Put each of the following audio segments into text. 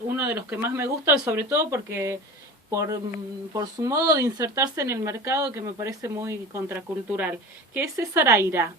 uno de los que más me gusta, sobre todo porque por su modo de insertarse en el mercado, que me parece muy contracultural, que es César Aira.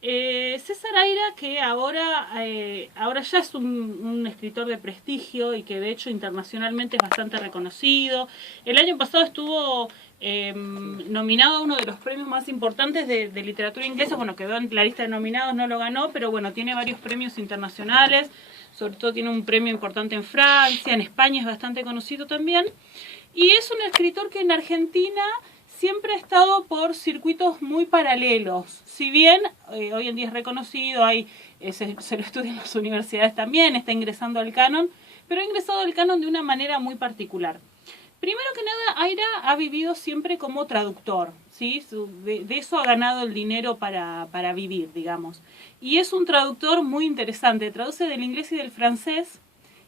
César Aira, que ahora ya es un escritor de prestigio y que de hecho internacionalmente es bastante reconocido. El año pasado estuvo nominado a uno de los premios más importantes de literatura inglesa. Bueno, quedó en la lista de nominados, no lo ganó, pero bueno, tiene varios premios internacionales. Sobre todo tiene un premio importante en Francia, en España es bastante conocido también. Y es un escritor que en Argentina siempre ha estado por circuitos muy paralelos. Si bien hoy en día es reconocido, se lo estudia en las universidades también, está ingresando al canon, pero ha ingresado al canon de una manera muy particular. Primero que nada, Aira ha vivido siempre como traductor, ¿sí? De eso ha ganado el dinero para vivir, digamos. Y es un traductor muy interesante, traduce del inglés y del francés.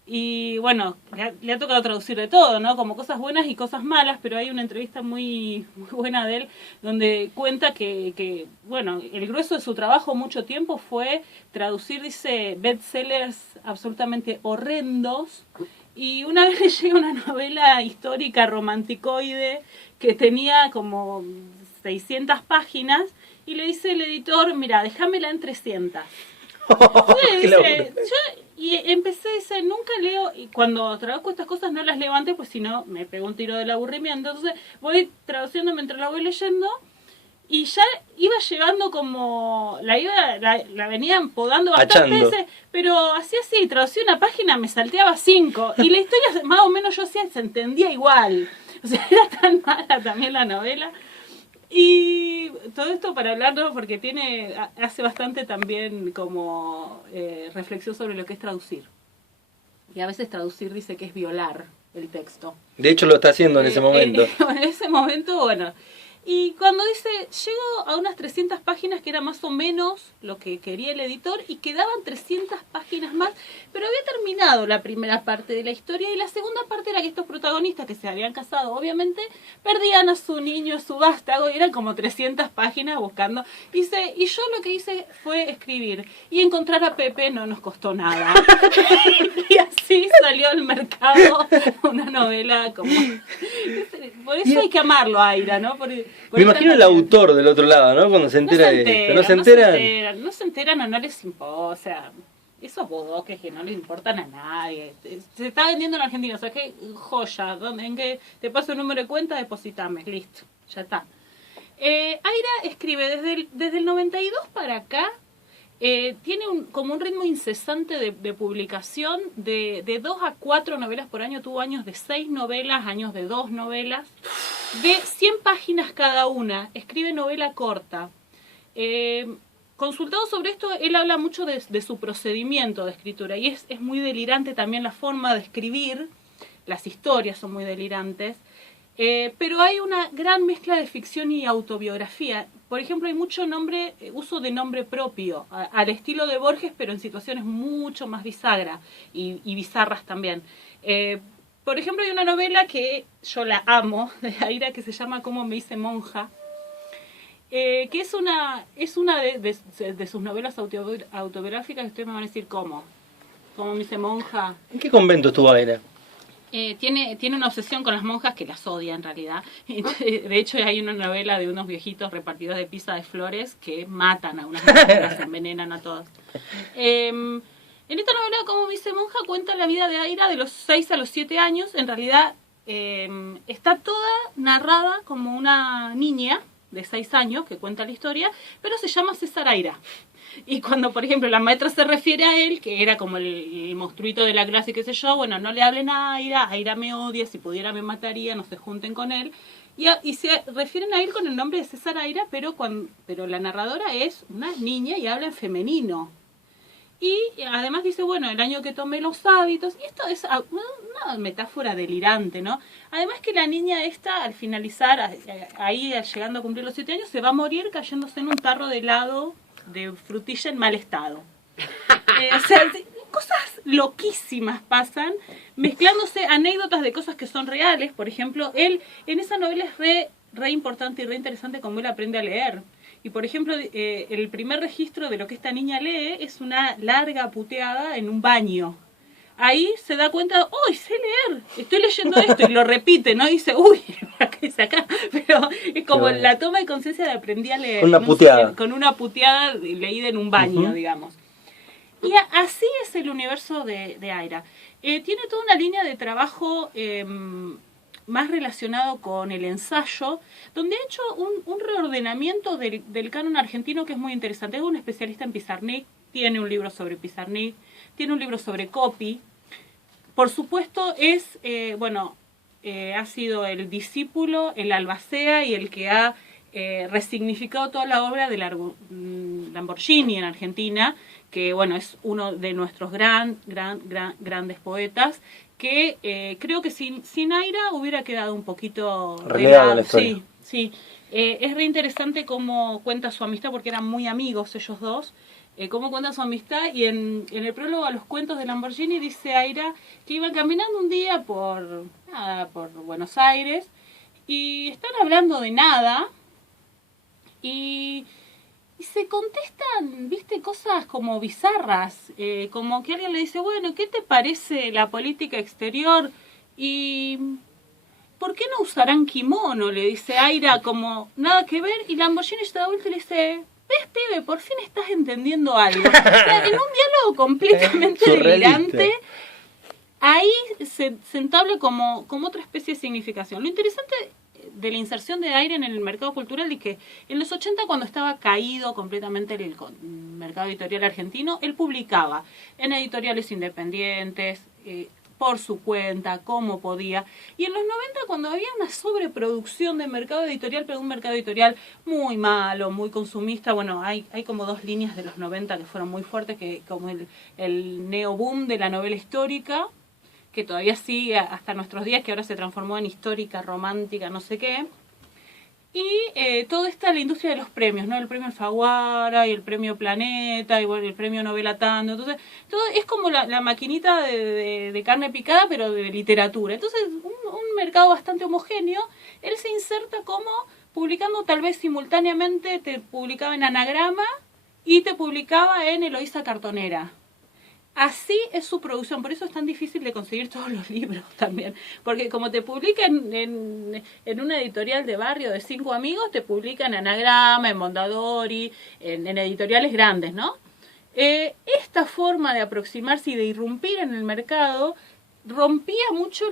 Y bueno, le ha tocado traducir de todo, ¿no? Como cosas buenas y cosas malas, pero hay una entrevista muy buena de él donde cuenta que, bueno, el grueso de su trabajo mucho tiempo fue traducir, dice, bestsellers absolutamente horrendos. Y una vez le llega una novela histórica romanticoide que tenía como 600 páginas y le dice el editor, mira, déjamela en 300. Y empecé, dice, nunca leo, y cuando traduzco estas cosas no las leo antes, pues si no me pego un tiro del aburrimiento. Entonces voy traduciendo mientras la voy leyendo y ya iba llevando como, la venían podando bastantes veces, pero así, traducía una página, me salteaba 5, y la historia más o menos yo hacía, se entendía igual. O sea, era tan mala también la novela. Y todo esto para hablarlo porque hace bastante también como reflexión sobre lo que es traducir. Y a veces traducir dice que es violar el texto. De hecho lo está haciendo en ese momento. En ese momento, bueno. Y cuando dice, llego a unas 300 páginas, que era más o menos lo que quería el editor, y quedaban 300 páginas más, pero había terminado la primera parte de la historia, y la segunda parte era que estos protagonistas, que se habían casado, obviamente, perdían a su niño, a su vástago, y eran como 300 páginas buscando. Dice, y yo lo que hice fue escribir, y encontrar a Pepe no nos costó nada. Y así salió al mercado una novela como... Por eso hay que amarlo a Aira, ¿no? Me imagino el autor del otro lado, ¿no? Cuando se entera de esto. ¿No se enteran? No se enteran o no les importa. O sea, esos bodoques que no les importan a nadie. Se está vendiendo en Argentina. O sea, qué joya. ¿En qué te paso el número de cuenta? Depositame. Listo. Ya está. Aira escribe desde el 92 para acá. Tiene como un ritmo incesante de publicación de 2 a 4 novelas por año. Tuvo años de 6 novelas, años de 2 novelas, de 100 páginas cada una. Escribe novela corta. Consultado sobre esto, él habla mucho de su procedimiento de escritura y es muy delirante también la forma de escribir. Las historias son muy delirantes. Pero hay una gran mezcla de ficción y autobiografía. Por ejemplo, hay mucho uso de nombre propio, al estilo de Borges, pero en situaciones mucho más bisagras y bizarras también. Por ejemplo, hay una novela que yo la amo, de Aira, que se llama Cómo me hice monja, que es una de sus novelas autobiográficas. Ustedes me van a decir cómo me hice monja. ¿En qué convento estuvo Aira? Tiene una obsesión con las monjas que las odia en realidad. De hecho hay una novela de unos viejitos repartidores de pizza de flores que matan a unas monjas, las envenenan a todas. En esta novela, Como me hice monja, cuenta la vida de Aira de los 6 a los 7 años. En realidad está toda narrada como una niña de 6 años que cuenta la historia, pero se llama César Aira. Y cuando, por ejemplo, la maestra se refiere a él, que era como el monstruito de la clase, qué sé yo, bueno, no le hablen a Aira me odia, si pudiera me mataría, no se junten con él. Y se refieren a él con el nombre de César Aira, pero la narradora es una niña y habla en femenino. Y además dice, bueno, el año que tomé los hábitos, y esto es una metáfora delirante, ¿no? Además que la niña esta, al finalizar, ahí llegando a cumplir los 7 años, se va a morir cayéndose en un tarro de helado de frutilla en mal estado. O sea, cosas loquísimas pasan, mezclándose anécdotas de cosas que son reales. Por ejemplo, él en esa novela es re importante y re interesante como él aprende a leer. Y por ejemplo, el primer registro de lo que esta niña lee es una larga puteada en un baño. ahí se da cuenta, ¡uy, sé leer! Estoy leyendo esto, y lo repite, ¿no? Y dice, ¡uy, ¿qué es acá? Pero es como Claro. la toma de conciencia de aprendí a leer. Con una puteada. Con una puteada leída en un baño, digamos. Y así es el universo de Aira. Tiene toda una línea de trabajo más relacionado con el ensayo, donde ha hecho un reordenamiento del canon argentino que es muy interesante. Es un especialista en Pizarnik, tiene un libro sobre Pizarnik, tiene un libro sobre Copy. Por supuesto es, ha sido el discípulo, el albacea y el que ha resignificado toda la obra de Lamborghini en Argentina, que bueno, es uno de nuestros grandes poetas, que creo que sin Aira hubiera quedado un poquito relegado la historia. Sí, sí. Es re interesante cómo cuenta su amistad, porque eran muy amigos ellos dos, cómo cuenta su amistad, y en el prólogo a los cuentos de Lamborghini dice Aira que iban caminando un día por Buenos Aires, y están hablando de nada, y se contestan, viste, cosas como bizarras, como que alguien le dice, bueno, ¿qué te parece la política exterior? Y ¿por qué no usarán kimono? Le dice Aira, como nada que ver, y Lamborghini se da vuelta y le dice, ¿ves, pibe? Por fin estás entendiendo algo. O sea, en un diálogo completamente delirante, ahí se entabla como otra especie de significación. Lo interesante de la inserción de Aira en el mercado cultural es que en los 80, cuando estaba caído completamente el mercado editorial argentino, él publicaba en editoriales independientes, por su cuenta, como podía. Y en los 90, cuando había una sobreproducción de mercado editorial, pero un mercado editorial muy malo, muy consumista, bueno, hay como dos líneas de los 90 que fueron muy fuertes, que como el neoboom de la novela histórica, que todavía sigue hasta nuestros días, que ahora se transformó en histórica, romántica, no sé qué. Y toda esta la industria de los premios, ¿no? El premio Alfaguara y el premio Planeta y bueno, el premio Novela Tanto. Entonces, todo es como la maquinita de carne picada, pero de literatura. Entonces, un mercado bastante homogéneo. Él se inserta como publicando tal vez simultáneamente, te publicaba en Anagrama y te publicaba en Eloísa Cartonera. Así es su producción, por eso es tan difícil de conseguir todos los libros también, porque como te publican en una editorial de barrio de 5 amigos, te publican en Anagrama, en Mondadori, en editoriales grandes, ¿no? Esta forma de aproximarse y de irrumpir en el mercado rompía mucho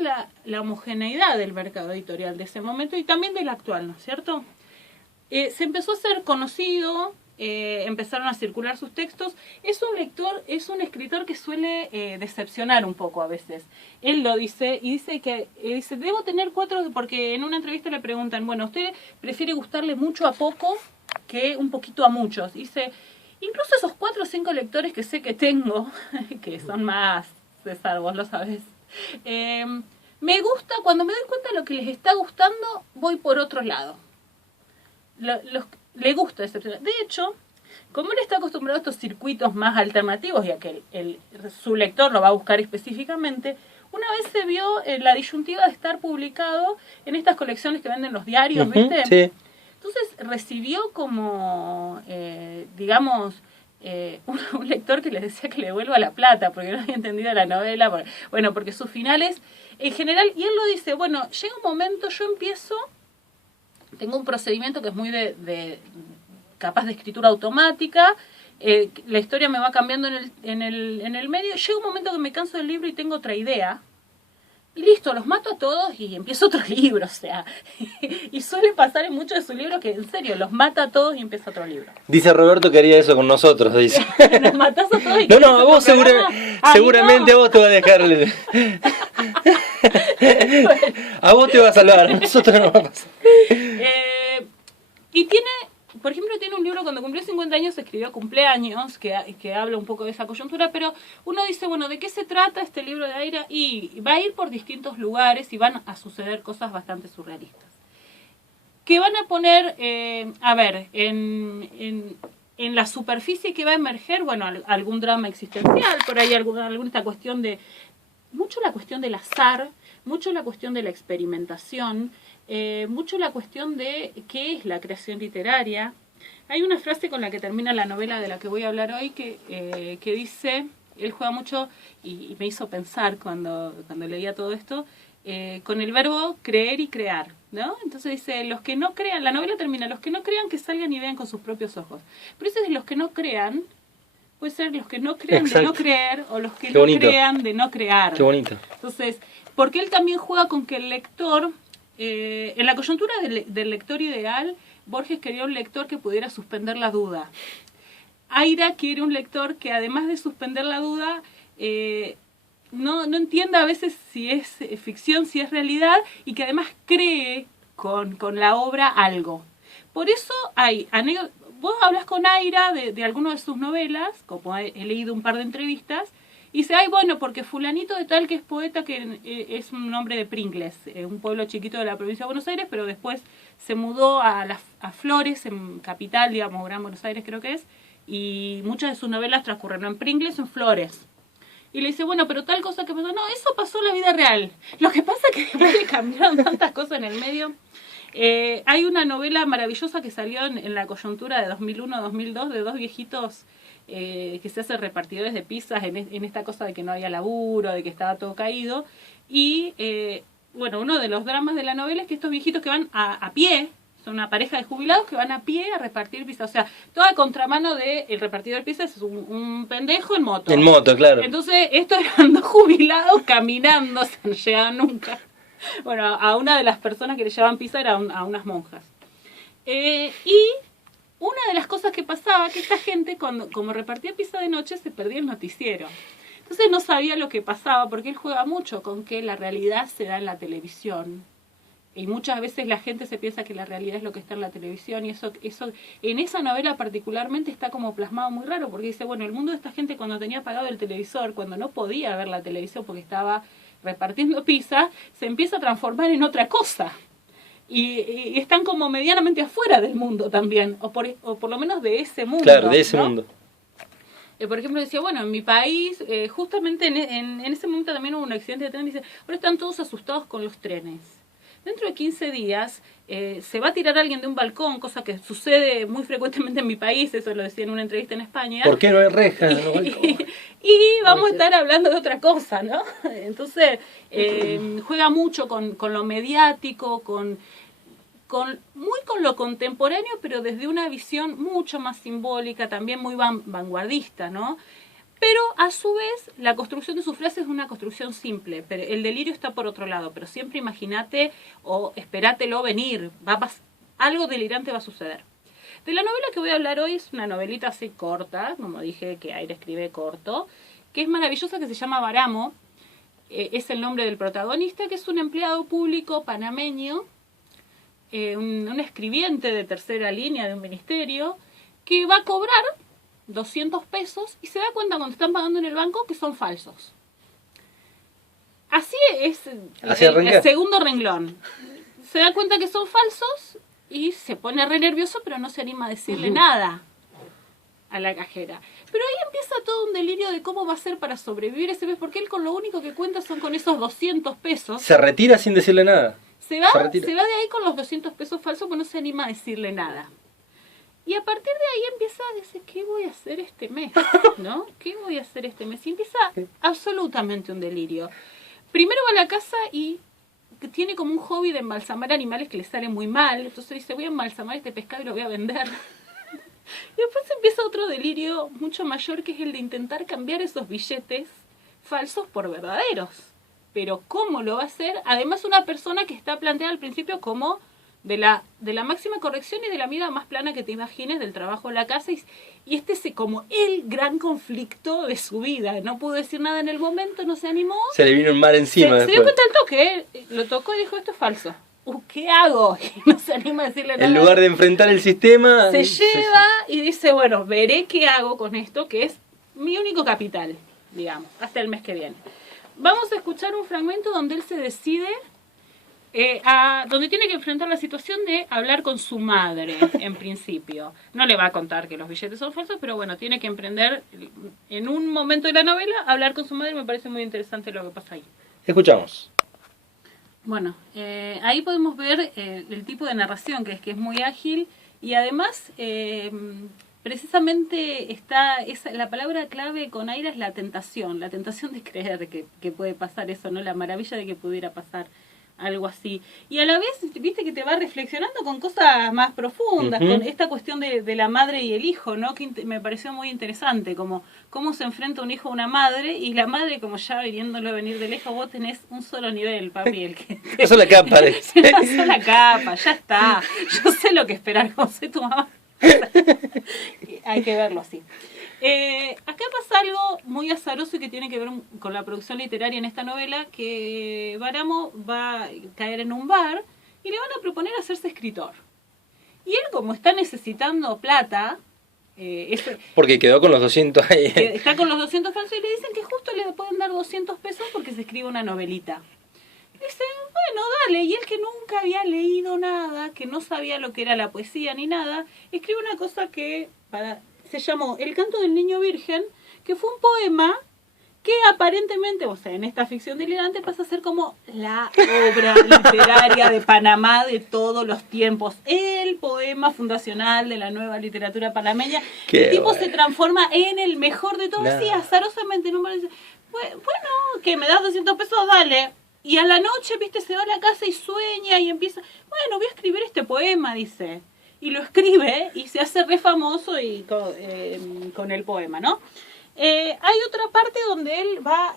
la homogeneidad del mercado editorial de ese momento y también del actual, ¿no es cierto? Se empezó a ser conocido, empezaron a circular sus textos. Es un escritor que suele decepcionar un poco a veces. Él lo dice, y dice que debo tener 4, porque en una entrevista le preguntan, bueno, ¿usted prefiere gustarle mucho a poco que un poquito a muchos? Dice, incluso esos 4 o 5 lectores que sé que tengo, que son más, César, vos lo sabés, me gusta, cuando me doy cuenta de lo que les está gustando, voy por otro lado. Le gusta decepcionar. De hecho, como él está acostumbrado a estos circuitos más alternativos y a que su lector lo va a buscar específicamente, una vez se vio la disyuntiva de estar publicado en estas colecciones que venden los diarios, ¿viste? Sí. Entonces recibió como, un lector que le decía que le devuelva la plata porque no había entendido la novela, porque sus finales, en general, y él lo dice, bueno, llega un momento, yo empiezo, tengo un procedimiento que es muy capaz de escritura automática, la historia me va cambiando en el medio, llega un momento que me canso del libro y tengo otra idea, y listo, los mato a todos y empiezo otro libro, o sea, y suele pasar en muchos de sus libros que en serio, los mata a todos y empieza otro libro. Dice Roberto que haría eso con nosotros, dice. Nos matás a todos y no, a vos seguramente no. A vos te va a dejarle. A vos te va a salvar, a nosotros no va a pasar. Y por ejemplo, tiene un libro, cuando cumplió 50 años, escribió Cumpleaños, que habla un poco de esa coyuntura, pero uno dice, bueno, ¿de qué se trata este libro de Aira? Y va a ir por distintos lugares y van a suceder cosas bastante surrealistas. Que van a poner, en la superficie que va a emerger, bueno, algún drama existencial, por ahí alguna esta cuestión mucho la cuestión del azar, mucho la cuestión de la experimentación, mucho la cuestión de qué es la creación literaria. Hay una frase con la que termina la novela de la que voy a hablar hoy que dice, él juega mucho y me hizo pensar cuando leía todo esto, con el verbo creer y crear, ¿no? Entonces dice, los que no crean, la novela termina, los que no crean que salgan y vean con sus propios ojos. Pero ese de los que no crean, puede ser los que no crean de no creer o los que no crean de no crear. Qué bonito. Entonces, porque él también juega con que el lector, en la coyuntura del lector ideal, Borges quería un lector que pudiera suspender la duda. Aira quiere un lector que además de suspender la duda, no entienda a veces si es ficción, si es realidad, y que además cree con la obra algo. Por eso hay anécdotas. Vos hablas con Aira de alguna de sus novelas, como he leído un par de entrevistas, y dice, ay, bueno, porque fulanito de tal que es poeta, que es un nombre de Pringles, un pueblo chiquito de la provincia de Buenos Aires, pero después se mudó a Flores, en capital, digamos, Gran Buenos Aires creo que es, y muchas de sus novelas transcurren en Pringles, en Flores. Y le dice, bueno, pero tal cosa que pasó, no, eso pasó en la vida real. Lo que pasa es que después le cambiaron tantas cosas en el medio. Hay una novela maravillosa que salió en la coyuntura de 2001-2002 de dos viejitos que se hacen repartidores de pizzas en esta cosa de que no había laburo, de que estaba todo caído. Y bueno, uno de los dramas de la novela es que estos viejitos que van a pie, son una pareja de jubilados que van a pie a repartir pizzas. O sea, toda contramano del repartidor de pizzas es un pendejo en moto. En moto, claro. Entonces, estos eran dos jubilados caminando, se no llegaban nunca. Bueno, a una de las personas que le llevaban pizza era a unas monjas. Y una de las cosas que pasaba, que esta gente, como repartía pizza de noche, se perdía el noticiero. Entonces no sabía lo que pasaba, porque él juega mucho con que la realidad se da en la televisión. Y muchas veces la gente se piensa que la realidad es lo que está en la televisión, y eso en esa novela particularmente está como plasmado muy raro, porque dice, bueno, el mundo de esta gente cuando tenía apagado el televisor, cuando no podía ver la televisión porque estaba repartiendo pizza, se empieza a transformar en otra cosa. Y están como medianamente afuera del mundo también, o por lo menos de ese mundo. Claro, de ese mundo. Por ejemplo, decía, bueno, en mi país, justamente en ese momento también hubo un accidente de tren, dice, ahora están todos asustados con los trenes. Dentro de 15 días se va a tirar alguien de un balcón, cosa que sucede muy frecuentemente en mi país, eso lo decía en una entrevista en España. ¿Por qué no hay rejas? Y vamos a estar hablando de otra cosa, ¿no? Entonces, juega mucho con lo mediático, muy con lo contemporáneo, pero desde una visión mucho más simbólica, también muy vanguardista, ¿no? Pero a su vez, la construcción de sus frases es una construcción simple, pero el delirio está por otro lado, pero siempre imagínate o esperátelo venir, algo delirante va a suceder. De la novela que voy a hablar hoy es una novelita así corta, como dije que Aira escribe corto, que es maravillosa, que se llama Baramo, es el nombre del protagonista, que es un empleado público panameño, un escribiente de tercera línea de un ministerio, que va a cobrar 200 pesos y se da cuenta cuando están pagando en el banco que son falsos. Así es el segundo renglón. Se da cuenta que son falsos y se pone re nervioso, pero no se anima a decirle nada a la cajera. Pero ahí empieza todo un delirio de cómo va a ser para sobrevivir ese mes, porque él con lo único que cuenta son con esos 200 pesos. Se retira sin decirle nada. Se va de ahí con los 200 pesos falsos, pero no se anima a decirle nada. Y a partir de ahí empieza a decir, ¿qué voy a hacer este mes? ¿No? ¿Qué voy a hacer este mes? Y empieza absolutamente un delirio. Primero va a la casa y tiene como un hobby de embalsamar animales que le sale muy mal. Entonces dice, voy a embalsamar este pescado y lo voy a vender. Y después empieza otro delirio mucho mayor, que es el de intentar cambiar esos billetes falsos por verdaderos. Pero ¿cómo lo va a hacer? Además, una persona que está planteada al principio como de la máxima corrección y de la vida más plana que te imagines, del trabajo en la casa, y este es como el gran conflicto de su vida. No pudo decir nada en el momento, no se animó. Se le vino el mar encima. Se dio cuenta al toque, lo tocó y dijo, esto es falso. ¿Qué hago? Y no se anima a decirle nada. En lugar de enfrentar el sistema, se lleva y dice, bueno, veré qué hago con esto, que es mi único capital, digamos, hasta el mes que viene. Vamos a escuchar un fragmento donde él se decide, donde tiene que enfrentar la situación de hablar con su madre, en principio. No le va a contar que los billetes son falsos, pero bueno, tiene que emprender en un momento de la novela, hablar con su madre. Me parece muy interesante lo que pasa ahí. Escuchamos. Bueno, ahí podemos ver el tipo de narración, que es muy ágil, y además precisamente la palabra clave con Aira es la tentación de creer que puede pasar eso, ¿no? La maravilla de que pudiera pasar algo así. Y a la vez, viste que te va reflexionando con cosas más profundas, con esta cuestión de la madre y el hijo, ¿no? Que me pareció muy interesante, como cómo se enfrenta un hijo a una madre, y la madre, como ya viéndolo venir de lejos, vos tenés un solo nivel, papi, el que... Una sola capa. Una sola capa, ya está. Yo sé lo que esperar, como sé tu mamá. Hay que verlo así. Acá pasa algo muy azaroso y que tiene que ver con la producción literaria en esta novela, que Baramo va a caer en un bar y le van a proponer hacerse escritor. Y él, como está necesitando plata, porque quedó con los 200 ahí. Está con los 200 pesos y le dicen que justo le pueden dar 200 pesos porque se escribe una novelita. Dice, bueno, dale, y él que nunca había leído nada, que no sabía lo que era la poesía ni nada, escribe una cosa que se llamó El canto del niño virgen, que fue un poema que aparentemente, o sea, en esta ficción delirante pasa a ser como la obra literaria de Panamá de todos los tiempos, el poema fundacional de la nueva literatura panameña. El tipo se transforma en el mejor de todos, y azarosamente no me dice, bueno, que me das 200 pesos, dale. Y a la noche, viste, se va a la casa y sueña y empieza, bueno, voy a escribir este poema, dice. Y lo escribe y se hace re famoso y con el poema, ¿no? Hay otra parte donde él va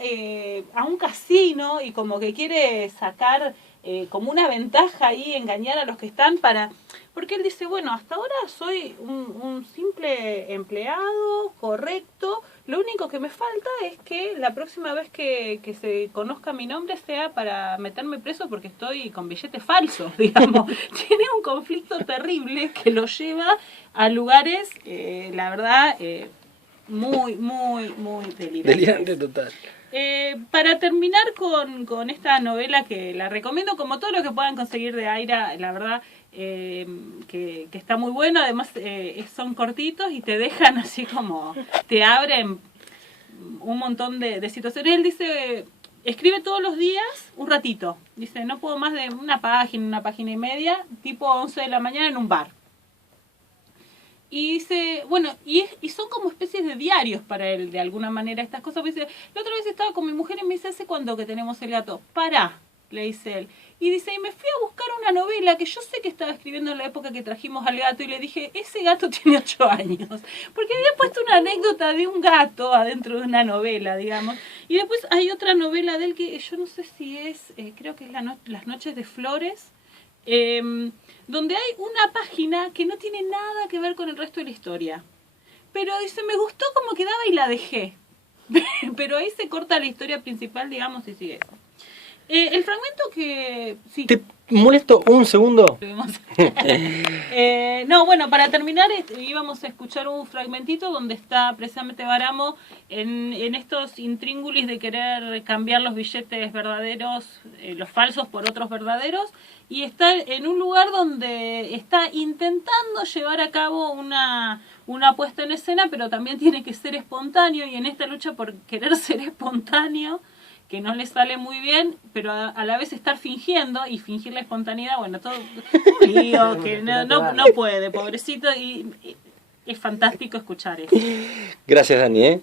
a un casino y como que quiere sacar como una ventaja ahí, engañar a los que están porque él dice, bueno, hasta ahora soy un simple empleado, correcto, lo único que me falta es que la próxima vez que se conozca mi nombre sea para meterme preso porque estoy con billetes falsos, digamos. Tiene un conflicto terrible que lo lleva a lugares, la verdad, muy, muy, muy delirantes. Delirante total. Para terminar con esta novela, que la recomiendo como todo lo que puedan conseguir de Aira, la verdad que está muy bueno, además son cortitos y te dejan así como, te abren un montón de situaciones. Él dice, escribe todos los días un ratito, dice, no puedo más de una página y media, tipo 11 de la mañana en un bar. Y dice, bueno, y son como especies de diarios para él, de alguna manera, estas cosas. Dice, la otra vez estaba con mi mujer y me dice, ¿hace cuándo que tenemos el gato? Pará, le dice él. Y dice, y me fui a buscar una novela que yo sé que estaba escribiendo en la época que trajimos al gato, y le dije, ese gato tiene 8 años. Porque había puesto una anécdota de un gato adentro de una novela, digamos. Y después hay otra novela de él que yo no sé si es, creo que es Las noches de flores, donde hay una página que no tiene nada que ver con el resto de la historia. Pero dice, me gustó como quedaba y la dejé. Pero ahí se corta la historia principal, digamos, y sigue eso. El fragmento que... Sí. ¿Te molesto un segundo? No, bueno, para terminar íbamos a escuchar un fragmentito donde está precisamente Baramo en estos intríngulis de querer cambiar los billetes verdaderos, los falsos por otros verdaderos, y está en un lugar donde está intentando llevar a cabo una puesta en escena, pero también tiene que ser espontáneo, y en esta lucha por querer ser espontáneo, que no le sale muy bien, pero a la vez estar fingiendo y fingir la espontaneidad, bueno, todo un lío que no puede, pobrecito, y es fantástico escuchar eso. Gracias, Dani,